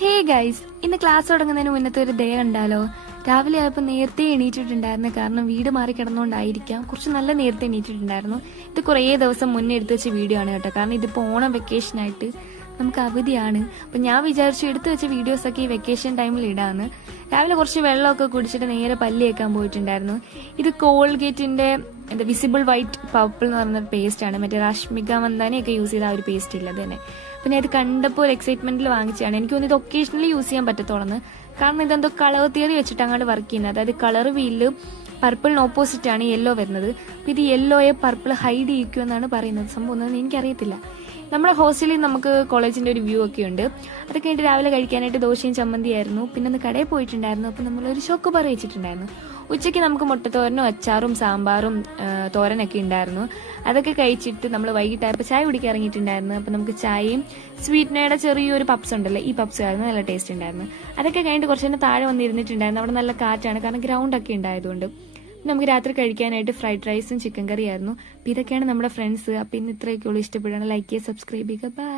Hey guys, ഇന്ന് class തുടങ്ങുന്നതിന് മുന്നത്തെ ഒരു ഡേ ഉണ്ടല്ലോ. രാവിലെ ആയപ്പോൾ നേരത്തെ എണീറ്റിട്ടുണ്ടായിരുന്നു. കാരണം വീട് മാറി കിടന്നുകൊണ്ടായിരിക്കാം, കുറച്ച് നല്ല നേരത്തെ എണീറ്റിട്ടുണ്ടായിരുന്നു. ഇത് കുറേ ദിവസം മുന്നേ എടുത്തു വെച്ച വീഡിയോ ആണ് കേട്ടോ. കാരണം ഇതിപ്പോൾ ഓണം വെക്കേഷനായിട്ട് നമുക്ക് അവധിയാണ്. അപ്പം ഞാൻ വിചാരിച്ചു എടുത്തു വെച്ച വീഡിയോസൊക്കെ ഈ വെക്കേഷൻ ടൈമിൽ ഇടാന്ന്. രാവിലെ കുറച്ച് വെള്ളമൊക്കെ കുടിച്ചിട്ട് നേരെ പല്ല് തേക്കാൻ പോയിട്ടുണ്ടായിരുന്നു. ഇത് കോൾഗേറ്റിന്റെ വിസിബിൾ വൈറ്റ് പർപ്പിൾ എന്ന് പറഞ്ഞ പേസ്റ്റ് ആണ്. മറ്റേ രശ്മിക മന്ദാനയൊക്കെ യൂസ് ചെയ്ത ആ ഒരു പേസ്റ്റ് ഇല്ല തന്നെ. പിന്നെ ഇത് കണ്ടപ്പോൾ ഒരു എക്സൈറ്റ്മെന്റിൽ വാങ്ങിച്ചാണ്. എനിക്ക് തോന്നുന്നു ഇത് ഒക്കേഷണലി യൂസ് ചെയ്യാൻ പറ്റത്തോളന്ന്. കാരണം ഇതെന്തോ കളർ തിയറി വെച്ചിട്ട് അങ്ങോട്ട് വർക്ക് ചെയ്യുന്നത്. അതായത് കളർ വീലില് പർപ്പിളിന് ഓപ്പോസിറ്റ് ആണ് യെല്ലോ വരുന്നത്. അപ്പൊ ഇത് യെല്ലോയെ പർപ്പിൾ ഹൈഡ് ചെയ്യിക്കുമെന്നാണ് പറയുന്നത്. സംഭവം ഒന്നും എനിക്കറിയത്തില്ല. നമ്മുടെ ഹോസ്റ്റലിൽ നമുക്ക് കോളേജിന്റെ ഒരു വ്യൂ ഒക്കെ ഉണ്ട്. അത് കഴിഞ്ഞിട്ട് രാവിലെ കഴിക്കാനായിട്ട് ദോശയും ചമ്മന്തിയായിരുന്നു. പിന്നെ ഒന്ന് കടയിൽ പോയിട്ടുണ്ടായിരുന്നു. അപ്പം നമ്മളൊരു ചോക്കോബാർ വെച്ചിട്ടുണ്ടായിരുന്നു. ഉച്ചയ്ക്ക് നമുക്ക് മുട്ടത്തോരനും അച്ചാറും സാമ്പാറും തോരനൊക്കെ ഉണ്ടായിരുന്നു. അതൊക്കെ കഴിച്ചിട്ട് നമ്മൾ വൈകിട്ടായപ്പോൾ ചായ കുടിക്കാൻ ഇറങ്ങിയിട്ടുണ്ടായിരുന്നു. അപ്പം നമുക്ക് ചായയും സ്വീറ്റ്നയുടെ ചെറിയൊരു പപ്സ് ഉണ്ടല്ലോ, ഈ പപ്സ് ആയിരുന്നു. നല്ല ടേസ്റ്റ് ഉണ്ടായിരുന്നു. അതൊക്കെ കഴിഞ്ഞിട്ട് കുറച്ച് നേരം താഴെ വന്നിരുന്നിട്ടുണ്ടായിരുന്നു. അവിടെ നല്ല കാറ്റാണ്, കാരണം ഗ്രൗണ്ട് ഒക്കെ ഉണ്ടായതുകൊണ്ട്. നമുക്ക് രാത്രി കഴിക്കാനായിട്ട് ഫ്രൈഡ് റൈസും ചിക്കൻ കറി ആയിരുന്നു. അപ്പം ഇതൊക്കെയാണ് നമ്മുടെ ഫ്രണ്ട്സ്. അപ്പം ഇന്ന് ഇത്രയൊക്കെയുള്ളൂ. ഇഷ്ടപ്പെടുകയാണ് ലൈക്ക് ചെയ്യുക, സബ്സ്ക്രൈബ് ചെയ്യുക. ബൈ.